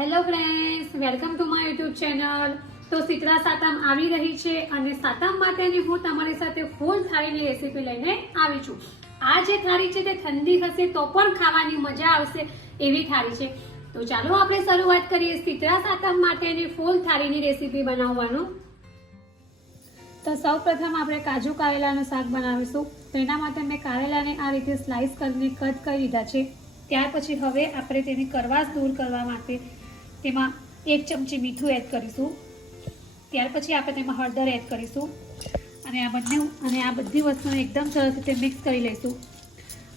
Hello friends, welcome to my YouTube channel. તો શીતળા સાતમ આવી રહી છે અને સાતમ માટેની હું તમારી સાથે ફૂલ થાળીની રેસીપી લઈને આવી છું। આ જે થાળી છે તે ઠંડી હશે તો પણ ખાવાની મજા આવશે એવી થાળી છે। તો ચાલો આપણે શરૂઆત કરીએ શીતળા સાતમ માટેની ફૂલ થાળીની રેસીપી બનાવવાનું। તો સૌપ્રથમ આપણે કાજુ કારેલાનું શાક બનાવીશું। તો એના માટે મેં કારેલાને આ રીતે સ્લાઇસ કરીને કટ કરી લીધા છે। ત્યાર પછી હવે આપણે તેની કડવાશ દૂર કરવા માટે તેમાં 1 ચમચી મીઠું એડ કરીશું। ત્યાર પછી આપણે તેમાં હળદર એડ કરીશું અને આ બધી વસ્તુને એકદમ સરસ રીતે મિક્સ કરી લઈશું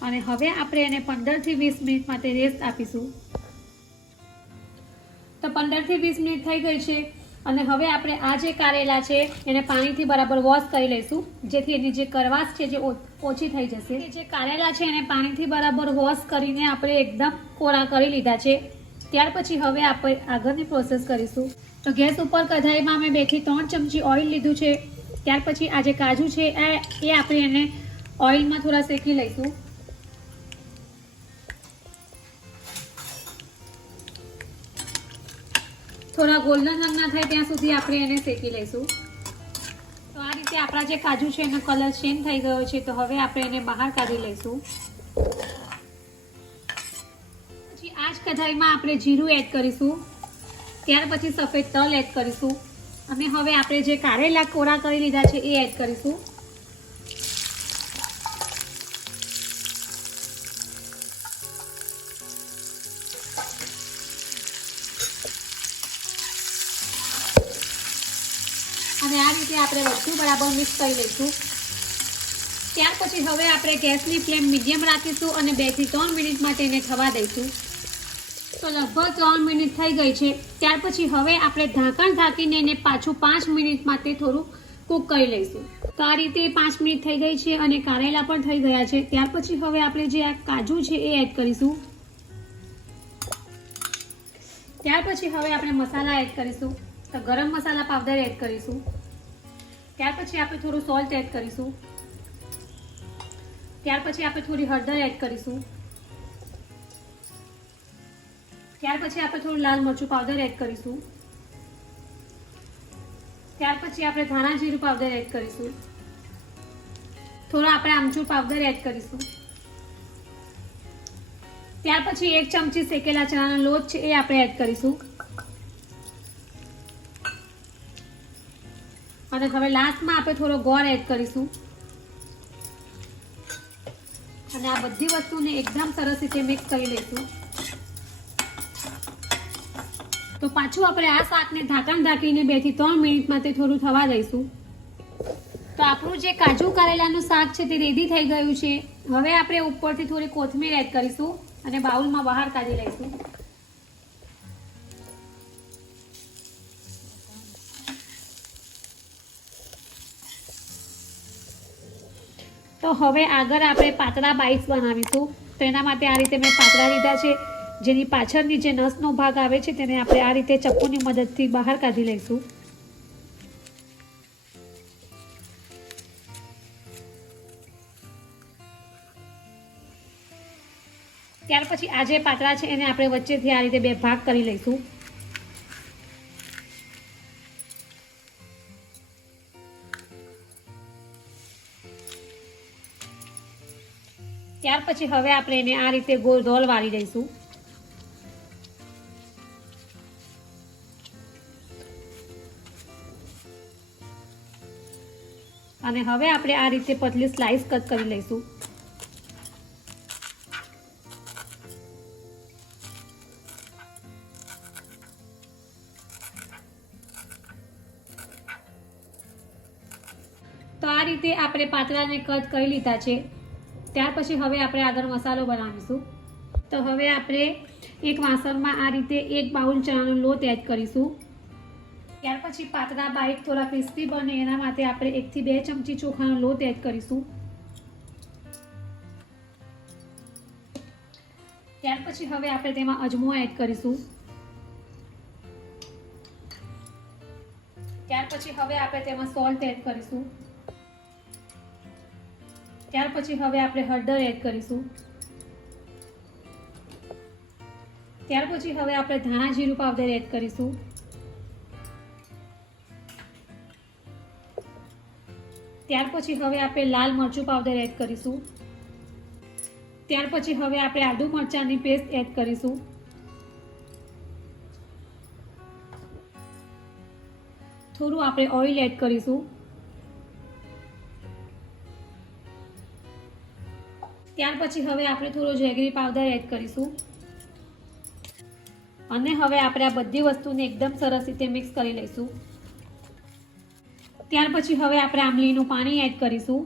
અને હવે આપણે એને 15 થી 20 મિનિટ માટે રેસ્ટ આપીશું। તો 15 થી 20 મિનિટ થઈ ગઈ છે અને હવે આપણે આ જે કારેલા છે એને પાણીથી બરાબર વોશ કરી લઈશું, જેથી એની જે કડવાશ છે જે ઓછી થઈ જશે। જે કારેલા છે એને પાણીથી બરાબર વોશ કરીને આપણે એકદમ કોરા કરી લીધા છે। ત્યાર પછી હવે આપણે આગળની પ્રોસેસ કરીશું। તો ગેસ ઉપર કઢાઈમાં મેં 2 થી 3 ચમચી ઓઇલ લીધું છે। ત્યાર પછી આ જે કાજુ છે એ આપણે એને ઓઇલમાં થોડા શેકી લઈશું। થોડા ગોલ્ડન રંગના થાય ત્યાં સુધી આપણે એને શેકી લઈશું। તો આ રીતે આપણા જે કાજુ છે એનો કલર ચેન્જ થઈ ગયો છે, તો હવે આપણે એને બહાર કાઢી લઈશું। પછી આ જ કઢાઈમાં આપણે જીરું એડ કરીશું, ત્યાર પછી સફેદ તલ એડ કરીશું અને હવે આપણે જે કારેલા કોરા કરી લીધા છે એ એડ કરીશું। અને આ રીતે આપણે બધું બરાબર મિક્સ કરી લઈશું। ત્યાર પછી હવે આપણે ગેસની ફ્લેમ મીડિયમ રાખીશું અને 2 થી 3 મિનિટ માટે એને થવા દઈશું। તો લગભગ 3 મિનિટ થઈ ગઈ છે। ત્યાર પછી હવે આપણે ઢાંકણ ઢાંકીને એને પાછું 5 મિનિટ માટે થોડું કૂક કરી લઈશું। તો આ રીતે 5 મિનિટ થઈ ગઈ છે અને કારેલા પણ થઈ ગયા છે। ત્યાર પછી હવે આપણે જે આ કાજુ છે એ એડ કરીશું। ત્યાર પછી હવે આપણે મસાલા એડ કરીશું। તો ગરમ મસાલા પાવડર એડ કરીશું। ત્યાર પછી આપણે થોડું સોલ્ટ એડ કરીશું। ત્યાર પછી આપણે થોડી હળદર એડ કરીશું। ત્યાર પછી આપણે થોડું લાલ મરચું પાવડર એડ કરીશું। ત્યાર પછી આપણે ધાણા જીરું પાવડર એડ કરીશું। થોડો આપણે આમચૂર પાવડર એડ કરીશું। ત્યાર પછી 1 ચમચી શેકેલા ચણાનો લોટ છે એ આપણે એડ કરીશું અને હવે લાસ્ટમાં આપણે થોડો ગોળ એડ કરીશું અને આ બધી વસ્તુને એકદમ સરસ રીતે મિક્સ કરી લઈશું। તો પાછું આપણે આ શાકને ઢાંકણ ઢાંકીને 2 થી 3 મિનિટ માટે થોડું થવા દઈશું। તો આપણું જે કાજુ કારેલાનું શાક છે તે રેડી થઈ ગયું છે। હવે આપણે ઉપરથી થોડી કોથમીર એડ કરીશું અને બાઉલમાં બહાર કાઢી લઈશું। તો હવે આગળ આપણે પાતળા બાઇટ્સ બનાવીશું। તો એના માટે આ રીતે મેં પાતળા લીધા છે, જેની પાછળની જે નસનો ભાગ આવે છે તેને આપણે આ રીતે ચપ્પુની મદદથી બહાર કાઢી લઈશું। ત્યાર પછી આ જે પાતળા છે એને આપણે વચ્ચેથી આ રીતે 2 ભાગ કરી લઈશું। ત્યાર પછી હવે આપણે એને આ રીતે ગોળ રોલ વાળી દઈશું। અને હવે આપણે આ રીતે પતલી સ્લાઇસ કટ કરી લઈશું। તો આ રીતે આપણે પાતળાને કટ કરી લીધા છે। ત્યાર પછી હવે આપણે આગળ મસાલો બનાવીશું। તો હવે આપણે એક વાસણમાં આ રીતે 1 બાઉલ ચણાનો લોટ એડ કરીશું। ત્યાર પછી પાતળા બાઈટ થોડા ક્રિસ્પી બને એના માટે આપણે 1 થી 2 ચમચી ચોખાનો લોટ એડ કરીશું। ત્યાર પછી હવે આપણે તેમાં અજમો એડ કરીશું। ત્યાર પછી હવે આપણે તેમાં સોલ્ટ એડ કરીશું। ત્યાર પછી હવે આપણે હળદર એડ કરીશું। ત્યાર પછી હવે આપણે ધાણા જીરું પાવડર એડ કરીશું. ત્યાર પછી હવે આપણે લાલ મરચું પાવડર એડ કરીશું. ત્યાર પછી હવે આપણે આદુ મરચાંની પેસ્ટ એડ કરીશું. થોડું આપણે ઓઇલ એડ કરીશું. ત્યાર પછી હવે આપણે થોડો જેગરી પાવડર એડ કરીશું અને હવે આપણે આ બધી વસ્તુને એકદમ સરસ રીતે મિક્સ કરી લઈશું. ત્યાર પછી હવે આપણે આંબલીનું પાણી એડ કરીશું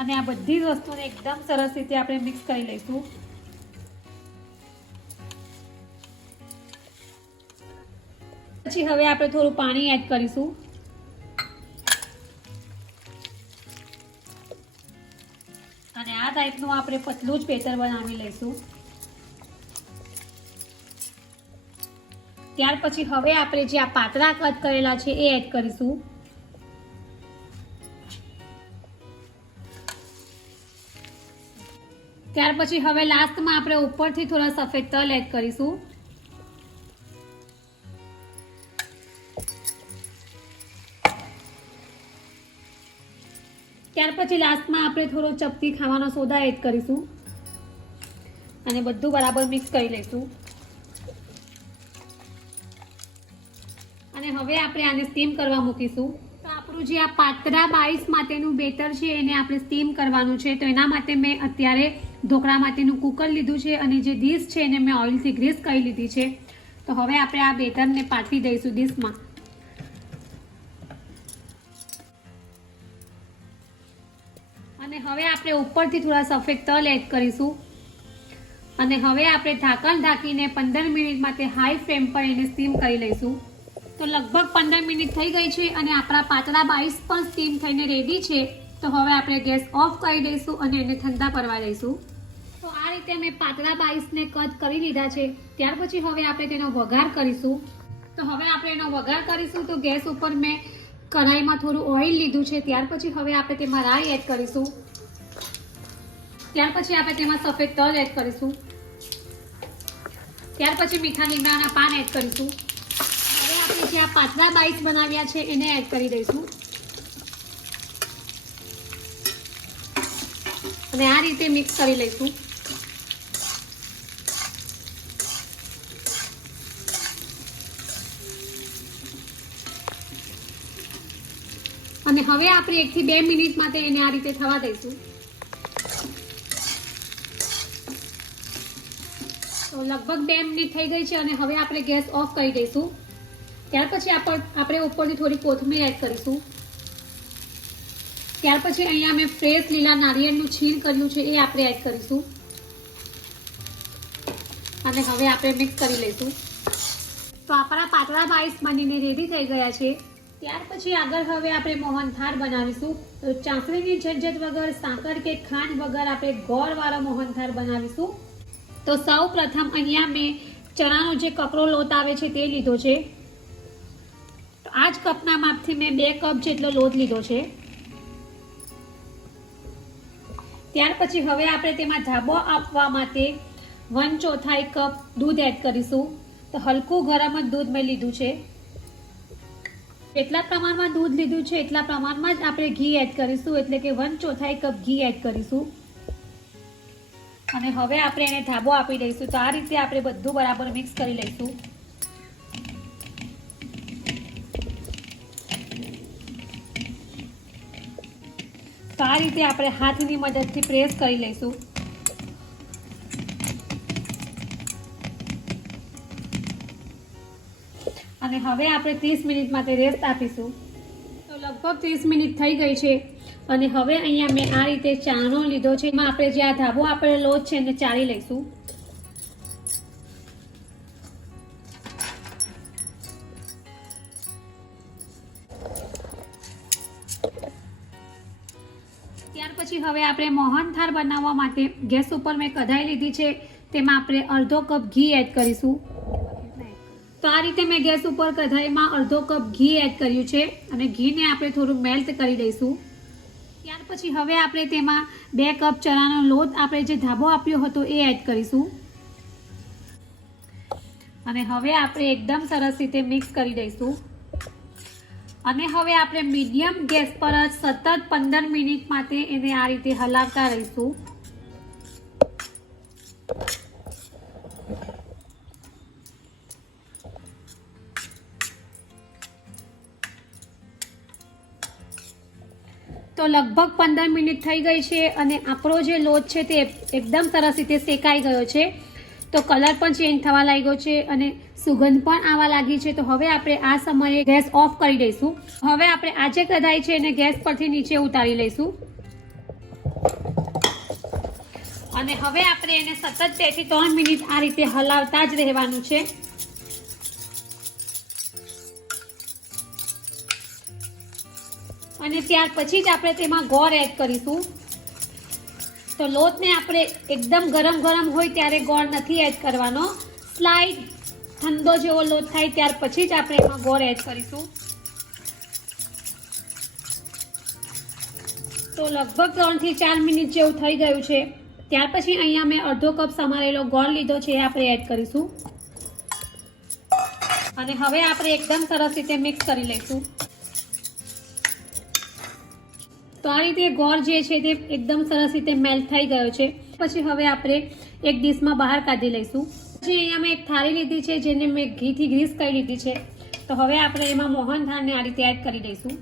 અને આ બધી જ વસ્તુને એકદમ સરસ રીતે આપણે મિક્સ કરી લઈશું. પછી હવે આપણે થોડું પાણી એડ કરીશું અને આ ટાઈપનું આપણે પતલું જ બેટર બનાવી લઈશું. ત્યાર પછી હવે આપણે જે આ પાતળા કટ કરેલા છે એ એડ કરીશું. ત્યાર પછી હવે લાસ્ટમાં આપણે ઉપરથી થોડા સફેદ તલ એડ કરીશું. ત્યાર પછી લાસ્ટમાં આપણે થોડો ચપટી ખાવાનો સોડા એડ કરીશું અને બધું બરાબર મિક્સ કરી લઈશું. અને હવે આપણે આને સ્ટીમ કરવા મૂકીશું. તો આપણું જે આ પાતળા બાઈસ માટેનું બેટર છે એને આપણે સ્ટીમ કરવાનું છે. તો એના માટે મેં અત્યારે ઢોકળા માટેનું કુકર લીધું છે અને જે ડીશ છે એને મેં ઓઇલથી ગ્રીસ કરી લીધી છે. તો હવે આપણે આ બેટરને પાથરી દઈશું ડીશમાં. અને હવે આપણે ઉપરથી થોડા સફેદ તલ એડ કરીશું અને હવે આપણે ઢાંકણ ઢાંકીને 15 મિનિટ માટે હાઈ ફ્લેમ પર એને સ્ટીમ કરી લઈશું. તો લગભગ 15 મિનિટ થઈ ગઈ છે અને આપણા પાતળા બાઈસ પણ સ્ટીમ થઈને રેડી છે. તો હવે આપણે ગેસ ઓફ કરી દઈશું અને એને ઠંડા પડવા દઈશું. તો આ રીતે મેં પાતળા બાઈસને કટ કરી લીધા છે. ત્યાર પછી હવે આપણે તેનો વઘાર કરીશું. તો હવે આપણે એનો વઘાર કરીશું. તો ગેસ ઉપર મેં કઢાઈમાં થોડું ઓઇલ લીધું છે. ત્યાર પછી હવે આપણે તેમાં રાઈ એડ કરીશું. ત્યાર પછી આપણે તેમાં સફેદ તલ એડ કરીશું. ત્યાર પછી મીઠા લીમડાના પાન એડ કરીશું. હવે આપણે જે આ પાતળા બાઈસ બનાવ્યા છે એને એડ કરી દઈશું અને આ રીતે મિક્સ કરી લઈશું. અને હવે આપણે 1 થી 2 મિનિટ માટે એને આ રીતે થવા દઈશું. તો લગભગ 2 મિનિટ થઈ ગઈ છે અને હવે આપણે ગેસ ઓફ કરી દઈશું. ત્યાર પછી આપણે ઉપરથી થોડી કોથમીર એડ કરીશું. ત્યાર પછી અહીંયા મેં ફ્રેશ લીલા નારિયેળનું છીણ કર્યું છે એ આપણે એડ કરીશું અને હવે આપણે મિક્સ કરી લઈશું. તો આપણા પાતળા બાઈસ બનીને રેડી થઈ ગયા છે. ત્યાર પછી આગળ હવે આપણે મોહનથાળ બનાવીશું. તો ચાસણીની ઝંઝટ વગર, સાકર કે ખાંડ વગર આપણે ગોળવાળો મોહનથાળ બનાવીશું. તો સૌ પ્રથમ અહીંયા મેં ચણાનો જે કકરો લોટ આવે છે તે લીધો છે. તો આ જ કપના માપથી મેં 2 કપ જેટલો લોટ લીધો છે. ત્યાર પછી હવે આપણે તેમાં ધાબો આપવા માટે 1/4 કપ દૂધ એડ કરીશું. તો હલકું ગરમ જ દૂધ મેં લીધું છે. એટલા પ્રમાણમાં દૂધ લીધું છે એટલા પ્રમાણમાં જ આપણે ઘી એડ કરીશું, એટલે કે 1/4 કપ ઘી એડ કરીશું અને હવે આપણે એને ધાબો આપી દઈશું. તો આ રીતે આપણે બધું બરાબર મિક્સ કરી લઈશું. તો આ રીતે આપણે હાથની મદદથી પ્રેસ કરી લઈશું. અને હવે આપણે 30 મિનિટ માટે રેસ્ટ આપીશું. તો લગભગ 30 મિનિટ થઈ ગઈ છે અને હવે અહીંયા મેં આ રીતે ચાળણો લીધો છે. એમાં આપણે જે આ ધાબો આપેલો લોટ છે એને ચાળી લઈશું. ત્યાર પછી હવે આપણે મોહનથાળ બનાવવા માટે ગેસ ઉપર મેં કઢાઈ લીધી છે. તેમાં આપણે અડધો કપ ઘી એડ કરીશું. તો આ રીતે મેં ગેસ ઉપર કઢાઈમાં અડધો કપ ઘી એડ કર્યું છે અને ઘીને આપણે થોડું મેલ્ટ કરી દઈશું. ત્યાર પછી હવે આપણે તેમાં 2 કપ ચણાનો લોટ આપણે જે ધાબો આપ્યો હતો એ એડ કરીશું અને હવે આપણે એકદમ સરસ રીતે મિક્સ કરી દઈશું અને હવે આપણે મીડિયમ ગેસ પર જ સતત 15 મિનિટ માટે એને આ રીતે હલાવતા રહીશું। તો લગભગ 15 મિનિટ થઈ ગઈ છે અને આપણો જે લોટ છે તે એકદમ સરસ રીતે શેકાઈ ગયો છે। તો કલર પણ ચેન્જ થવા લાગ્યો છે અને સુગંધ પણ આવવા લાગી છે। તો હવે આપણે આ સમયે ગેસ ઓફ કરી દઈશું। હવે આપણે આ જે કઢાઈ છે એને ગેસ પરથી નીચે ઉતારી લઈશું અને હવે આપણે એને સતત 2 થી 3 મિનિટ આ રીતે હલાવતા જ રહેવાનું છે। અને ત્યાર પછી જ આપણે તેમાં ગોળ એડ કરીશું। તો લોટને આપણે એકદમ ગરમ હોય ત્યારે ગોળ નથી એડ કરવાનો, સ્લાઇડ ઠંડો જેવો લોટ થાય ત્યાર પછી જ આપણે એમાં ગોળ એડ કરીશું। તો લગભગ 3 થી 4 મિનિટ જેવું થઈ ગયું છે। ત્યાર પછી અહીંયા મેં અડધો કપ સમારેલો ગોળ લીધો છે, એ આપણે એડ કરીશું અને હવે આપણે એકદમ સરસ રીતે મિક્સ કરી લઈશું। તો આ રીતે ગોળ જે છે તે એકદમ સરસ રીતે મેલ્ટ થઈ ગયો છે। પછી હવે આપણે એક ડીશમાં બહાર કાઢી લઈશું। પછી અહીંયા મેં એક થાળી લીધી છે જેને મેં ઘીથી ગ્રીસ કરી લીધી છે। તો હવે આપણે એમાં મોહનથાળને આ રીતે એડ કરી દઈશું।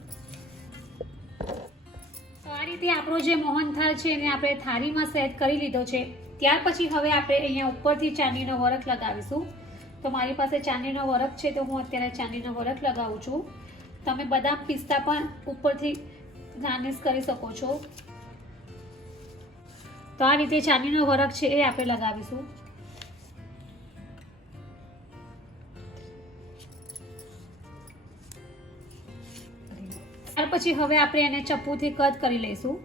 તો આ રીતે આપણો જે મોહનથાળ છે એને આપણે થાળીમાં સેટ કરી લીધો છે। ત્યાર પછી હવે આપણે અહીંયા ઉપરથી ચાંદીનો વરખ લગાવીશું। તો મારી પાસે ચાંદીનો વરખ છે તો હું અત્યારે ચાંદીનો વરખ લગાવું છું। તમે બદામ પિસ્તા પણ ઉપરથી ગાર્નિશ કરી શકો છો। તો આ રીતે ચાંદીનો વરખ છે એ આપણે લગાવીશું। ત્યાર પછી હવે આપણે એને ચપ્પુથી કટ કરી લઈશું।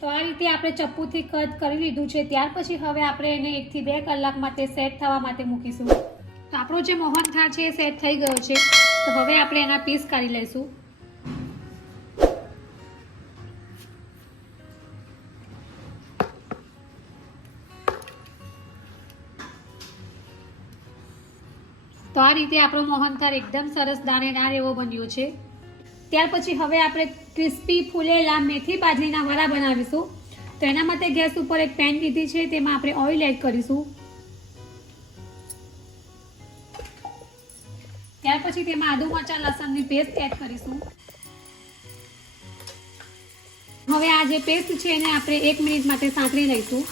તો આ રીતે આપણે ચપ્પુથી કટ કરી લીધું છે। ત્યાર પછી હવે આપણે એને 1 થી 2 કલાક માટે સેટ થવા માટે મૂકીશું। તો આપણો જે મોહનથાળ છે એ સેટ થઈ ગયો છે। તો હવે આપણે એના પીસ કાઢી લઈશું। તો આ રીતે આપણો મોહનથાળ એકદમ સરસ દાણેદાર એવો બન્યો છે। ત્યાર પછી હવે આપણે ક્રિસ્પી ફૂલેલા મેથી બાજરીના વડા બનાવીશું। તો એના માટે ગેસ ઉપર એક પેન લીધી છે, તેમાં આપણે ઓઇલ એડ કરીશું। ત્યાર પછી તેમાં આદુ મરચાં લસણની પેસ્ટ એડ કરીશું। હવે આ જે પેસ્ટ છે એને આપણે 1 મિનિટ માટે સાંતળી લઈશું।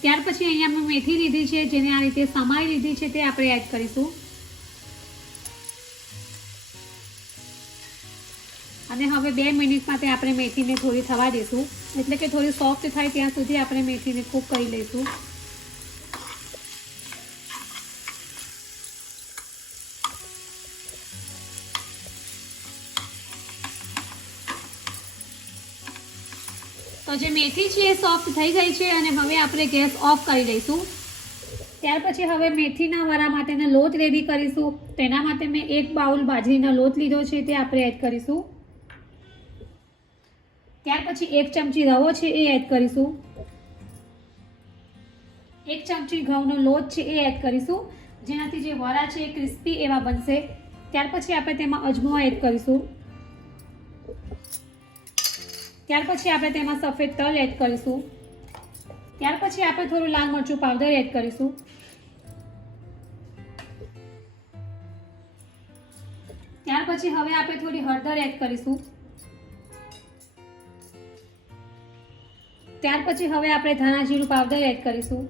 ત્યાર પછી અહીંયા મેં મેથી લીધી છે જેને આ રીતે સમારી લીધી છે તે આપણે એડ કરીશું અને હવે 2 મિનિટ માટે આપણે મેથીને થોડી થવા દઈશું, એટલે કે થોડી સોફ્ટ થાય ત્યાં સુધી આપણે મેથીને કૂક કરી લઈશું। તો જે મેથી છે એ સોફ્ટ થઈ ગઈ છે અને હવે આપણે ગેસ ઓફ કરી દઈશું। ત્યાર પછી હવે મેથીના વડા માટેનો લોટ રેડી કરીશું। તેના માટે મેં 1 બાઉલ બાજરીનો લોટ લીધો છે તે આપણે એડ કરીશું। ત્યાર પછી 1 ચમચી રવો છે એ એડ કરીશું। 1 ચમચી ઘઉંનો લોટ છે એ એડ કરીશું, જેનાથી જે વડા છે એ ક્રિસ્પી એવા બનશે। ત્યાર પછી આપણે તેમાં અજમો એડ કરીશું। ત્યાર પછી આપણે તેમાં સફેદ તલ એડ કરીશું। ત્યાર પછી આપણે થોડું લાલ મરચું પાવડર એડ કરીશું। ત્યાર પછી હવે આપણે થોડી હળદર એડ કરીશું। ત્યાર પછી હવે આપણે ધાણા જીરું પાવડર એડ કરીશું।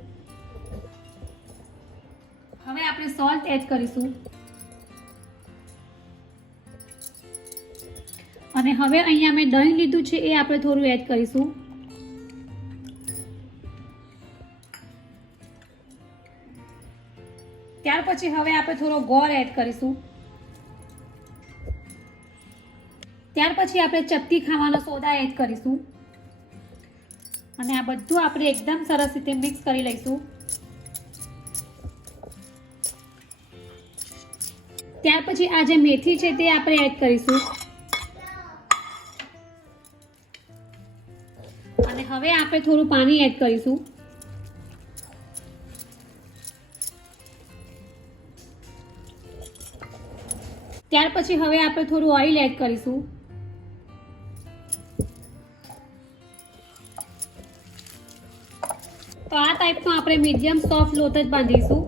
હવે આપણે સોલ્ટ એડ કરીશું અને હવે અહીંયા મેં દહીં લીધું છે એ આપણે થોડું એડ કરીશું। ત્યાર પછી હવે આપણે થોડો ગોળ એડ કરીશું। ત્યાર પછી આપણે ચપટી ખાવાનો સોડા એડ કરીશું અને આ બધું આપણે એકદમ સરસ રીતે મિક્સ કરી લઈશું। ત્યાર પછી આ જે મેથી છે તે આપણે એડ કરીશું અને હવે આપણે થોડું પાણી એડ કરીશું. ત્યાર પછી હવે આપણે થોડું ઓઇલ એડ કરીશું. તો આ ટાઈપનો આપણે મીડિયમ સોફ્ટ લોટ જ બાંધીશું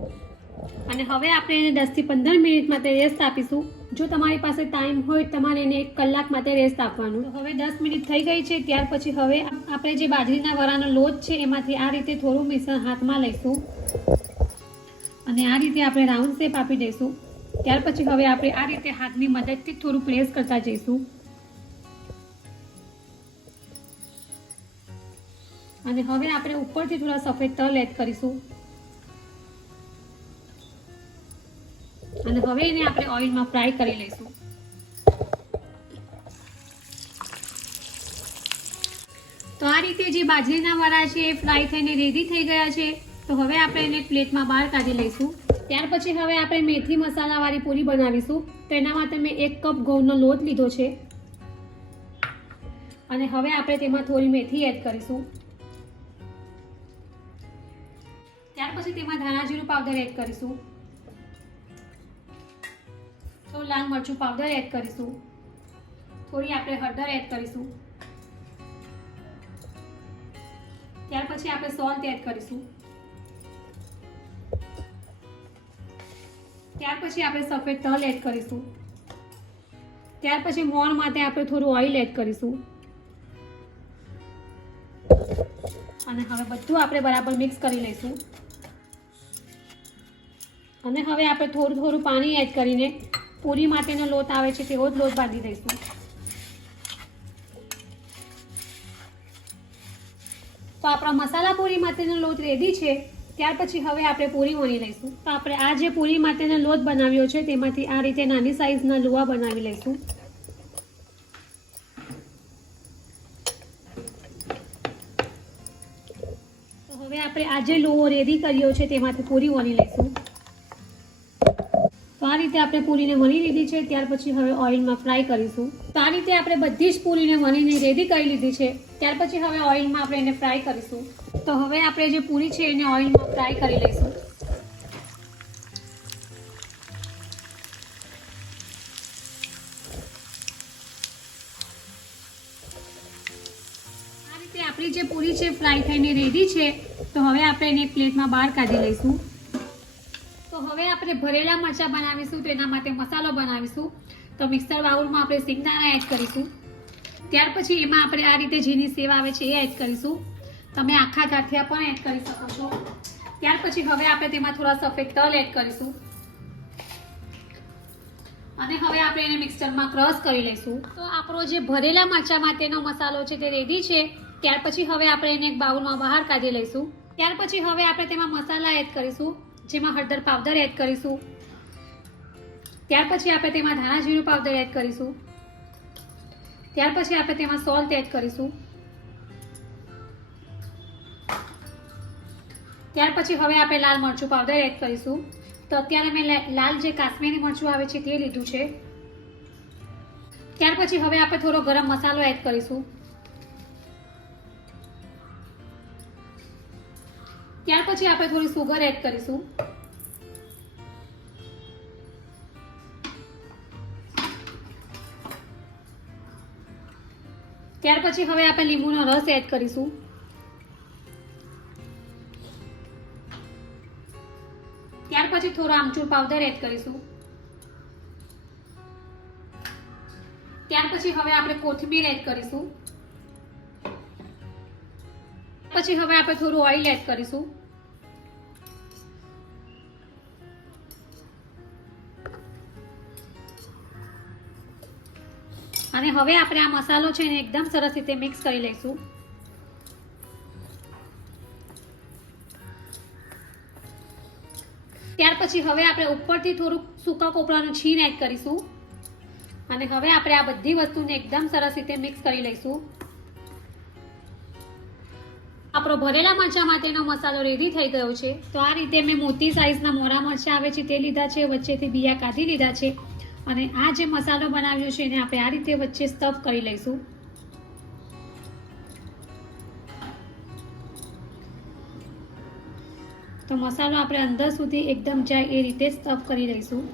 અને હવે આપણે એને 10 થી 15 મિનિટ માટે રેસ્ટ આપીશું. જો તમારી પાસે ટાઈમ હોય તમારે એને 1 કલાક માટે રેસ્ટ આપવાનું. તો હવે 10 મિનિટ થઈ ગઈ છે. ત્યાર પછી હવે આપણે જે બાજરીના વરાનો લોટ છે એમાંથી આ રીતે થોડું મિશ્રણ હાથમાં લઈશું અને આ રીતે આપણે રાઉન્ડ શેપ આપી દઈશું. ત્યાર પછી હવે આપણે આ રીતે હાથની મદદથી થોડું પ્રેસ કરતા જઈશું અને હવે આપણે ઉપરથી થોડા સફેદ તલ એડ કરીશું અને હવે એને આપણે ઓઇલમાં ફ્રાય કરી લઈશું. તો આ રીતે જે બાજરીના વડા છે એ ફ્રાય થઈને રેડી થઈ ગયા છે. તો હવે આપણે એને પ્લેટમાં બહાર કાઢી લઈશું. ત્યાર પછી હવે આપણે મેથી મસાલાવાળી પૂરી બનાવીશું. તો એના માટે મેં 1 કપ ઘઉંનો લોટ લીધો છે અને હવે આપણે તેમાં થોડી મેથી એડ કરીશું. ત્યાર પછી તેમાં ધાણા જીરું પાવડર એડ કરીશું, તો લાલ મરચું પાવડર એડ કરીશું, થોડી આપણે હળદર એડ કરીશું. ત્યાર પછી આપણે સોલ્ટ એડ કરીશું. ત્યાર પછી આપણે સફેદ તલ એડ કરીશું. ત્યાર પછી મોણ માટે આપણે થોડું ઓઇલ એડ કરીશું અને હવે બધું આપણે બરાબર મિક્સ કરી લઈશું અને હવે આપણે થોડું પાણી એડ કરીને પૂરી માટેનો લોટ આવે છે તેવો જ લોટ બાંધી દઈશું. તો આપણા મસાલા પૂરી માટેનો લોટ રેડી છે. ત્યાર પછી હવે આપણે પૂરી વણી લઈશું. તો આપણે આ જે પૂરી માટેનો લોટ બનાવ્યો છે તેમાંથી આ રીતે નાની સાઈઝના લુવા બનાવી લઈશું. તો હવે આપણે આ જે લુવો રેડી કર્યો છે તેમાંથી પૂરી વણી લઈશું. તો આ રીતે આપણે પૂરીને વણી લીધી છે. ત્યાર પછી હવે ઓઇલમાં ફ્રાય કરીશું. તો આ રીતે આપણે બધી જ પૂરીને વણીને રેડી કરી લીધી છે. ત્યાર પછી હવે ઓઇલમાં આપણે એને ફ્રાય કરીશું. તો હવે આપણે જે પૂરી છે એને ઓઇલમાં ફ્રાય કરી લઈશું. આ રીતે આપણી જે પૂરી છે ફ્રાય થઈને રેડી છે. તો હવે આપણે એને પ્લેટમાં બહાર કાઢી લઈશું. તો હવે આપણે ભરેલા મરચાં બનાવીશું. તો એના માટે મસાલો બનાવીશું. તો મિક્સર બાઉલમાં આપણે સિંગદાણા એડ કરીશું. ત્યાર પછી એમાં આપણે આ રીતે ઝીણી સેવ આવે છે એ એડ કરીશું. તમે આખા ગાંઠિયા પણ એડ કરી શકો છો. ત્યાર પછી હવે આપણે તેમાં થોડા સફેદ તલ એડ કરીશું અને હવે આપણે એને મિક્સરમાં ક્રશ કરી લઈશું. તો આપણો જે ભરેલા મરચાં માટેનો મસાલો છે તે રેડી છે. ત્યાર પછી હવે આપણે એને એક બાઉલમાં બહાર કાઢી લઈશું. ત્યાર પછી હવે આપણે તેમાં મસાલા એડ કરીશું, જેમાં હળદર પાવડર એડ કરીશું. ત્યાર પછી આપણે તેમાં ધાણા જીરું પાવડર એડ કરીશું. ત્યાર પછી આપણે તેમાં સોલ્ટ એડ કરીશું. ત્યાર પછી હવે આપણે લાલ મરચું પાવડર એડ કરીશું. તો અત્યારે મેં લાલ જે કાશ્મીરી મરચું આવે છે તે લીધું છે. ત્યાર પછી હવે આપણે થોડો ગરમ મસાલો એડ કરીશું. ત્યાર પછી આપણે થોડી સુગર એડ કરીશું. ત્યાર પછી હવે આપણે લીંબુનો રસ એડ કરીશું. ત્યાર પછી થોડો આમચૂર પાવડર એડ કરીશું. ત્યાર પછી હવે આપણે કોથમીર એડ કરીશું. પછી હવે આપણે થોડું ઓઇલ એડ કરીશું. અને હવે આપણે આ મસાલો છે એને એકદમ સરસ રીતે મિક્સ કરી લઈશું. ત્યાર પછી હવે આપણે ઉપરથી થોડુંક સૂકા કોપરાનું છીણ એડ કરીશું અને હવે આપણે આ બધી વસ્તુને એકદમ સરસ રીતે મિક્સ કરી લઈશું. આપણો આપણો ભરેલા મરચા માટેનો મસાલો રેડી થઈ ગયો છે. તો આ રીતે મેં મોટી સાઈઝના મોરા મરચા આવે છે તે લીધા છે, વચ્ચેથી બિયા કાઢી લીધા છે અને આ જે મસાલો બનાવ્યો છે એને આપણે આ રીતે વચ્ચે સ્ટફ કરી લઈશું. તો મસાલો આપણે અંદર સુધી એકદમ જાય એ રીતે સ્ટફ કરી લઈશું.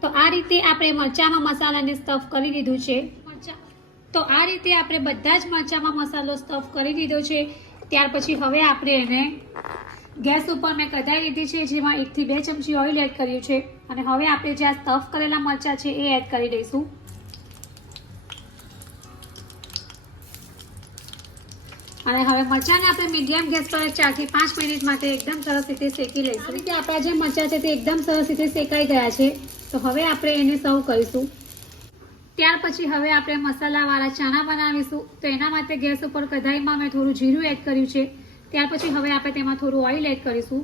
તો આ રીતે આપણે મરચામાં મસાલાને સ્ટફ કરી દીધું છે. તો આ રીતે આપણે બધા જ મરચામાં મસાલો સ્ટફ કરી દીધો છે. ત્યાર પછી હવે આપણે એને ગેસ ઉપર મેં કઢાઈ લીધી છે, જેમાં 1 થી 2 ચમચી ઓઇલ એડ કર્યું છે અને હવે આપણે જે આ સ્ટફ કરેલા મરચાં છે એ એડ કરી દઈશું. અને હવે મરચાંને આપણે મીડિયમ ગેસ પર 4 થી 5 મિનિટ માટે એકદમ સરસ રીતે શેકી લઈશું. આ રીતે આપણા જે મરચાં છે તે એકદમ સરસ રીતે શેકાઈ ગયા છે. તો હવે આપણે એને સર્વ કરીશું. ત્યાર પછી હવે આપણે મસાલાવાળા ચણા બનાવીશું. તો એના માટે ગેસ ઉપર કઢાઈમાં મેં થોડું જીરું એડ કર્યું છે. ત્યાર પછી હવે આપણે તેમાં થોડું ઓઇલ એડ કરીશું.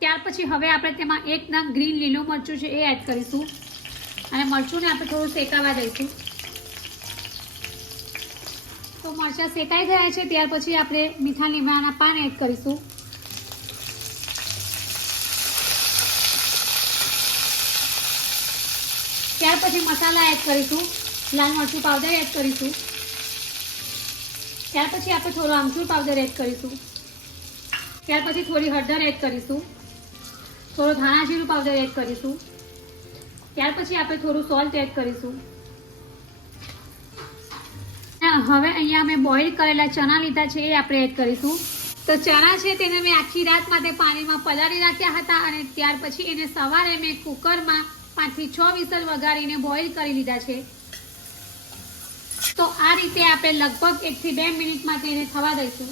ત્યાર પછી હવે આપણે તેમાં 1 નંગ ગ્રીન લીલું મરચું છે એ એડ કરીશું અને મરચુંને આપણે થોડું શેકાવા દઈશું. તો મરચાં શેકાઈ ગયા છે. ત્યાર પછી આપણે મીઠા લીમડાના પાન એડ કરીશું. ત્યાર પછી મસાલા એડ કરીશું. લાલ મરચું પાવડર એડ કરીશું. ત્યાર પછી આપણે થોડો આમચૂર પાવડર એડ કરીશું. ત્યાર પછી થોડી હળદર એડ કરીશું. થોડો ધાણા જીરું પાવડર એડ કરીશું. ત્યાર પછી આપણે થોડું સોલ્ટ એડ કરીશું. હવે અહીંયા મેં બોઇલ કરેલા ચણા લીધા છે એ આપણે એડ કરીશું. તો ચણા છે તેને મેં આખી રાત માટે પાણીમાં પલાળી રાખ્યા હતા અને ત્યાર પછી એને સવારે મેં કુકરમાં 5 થી 6 વિસલ વગાડીને બોઇલ કરી લીધા છે. તો આ રીતે આપણે લગભગ 1 થી 2 મિનિટ માટે એને થવા દઈશું.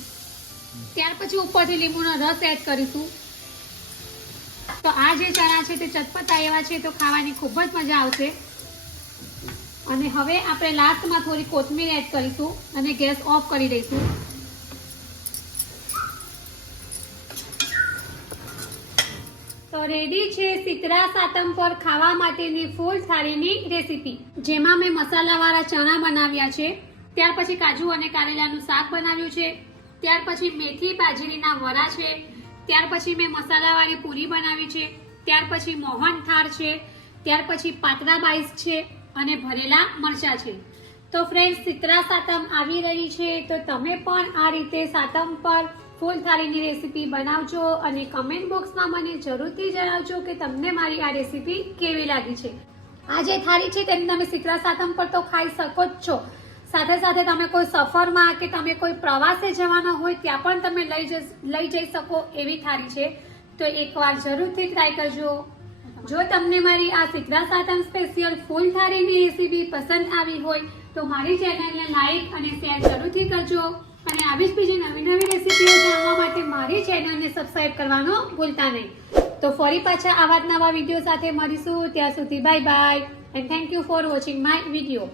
ત્યાર પછી ઉપરથી લીંબુનો રસ એડ કરીશું. તો આ જે ચણા છે તે ચટપટા એવા છે તો ખાવાની ખૂબ જ મજા આવશે. અને હવે આપણે લાસ્ટમાં થોડી કોથમીર એડ કરીશું અને ગેસ ઓફ કરી દઈશું. તો રેડી છે શીતળા સાતમ પર ખાવા માટેની ફૂલ થાળીની રેસીપી, જેમાં મેં મસાલાવાળા ચણા બનાવ્યા છે. ત્યાર પછી કાજુ અને કારેલાનું શાક બનાવ્યું છે. ત્યાર પછી મેથી બાજરીના વડા છે. ત્યાર પછી મેં મસાલાવાળી પૂરી બનાવી છે. ત્યાર પછી મોહનથાળ છે. ત્યાર પછી પાતળા બાઈસ છે અને ભરેલા મરચાં છે. તો ફ્રેન્ડ્સ, શીતળા સાતમ આવી રહી છે તો તમે પણ આ રીતે સાતમ પર ફૂલ થાળીની રેસીપી બનાવજો અને કમેન્ટ બોક્સમાં મને જરૂરથી જણાવજો કે તમને મારી આ રેસીપી કેવી લાગી છે. આ જે થાળી છે તેને તમે શીતળા સાતમ પર તો ખાઈ શકો જ છો. સાથે સાથે તમે કોઈ સફરમાં કે તમે કોઈ પ્રવાસે જવાના હોય ત્યાં પણ તમે લઈ જઈ શકો એવી થાળી છે. તો એકવાર જરૂરથી ટ્રાય કરજો. જો તમને મારી આ શીતળા સાતમ સ્પેશિયલ ફૂલ થાળીની રેસીપી પસંદ આવી હોય તો મારી ચેનલને લાઈક અને શેર જરૂરથી કરજો અને આવી જ બીજી નવી નવી રેસીપીઓ જાણવા માટે મારી ચેનલને સબસ્ક્રાઇબ કરવાનું ભૂલતા નહીં. તો ફરી પાછા આવા જ નવા વિડીયો સાથે મળીશું. ત્યાં સુધી bye bye and thank you for watching my video.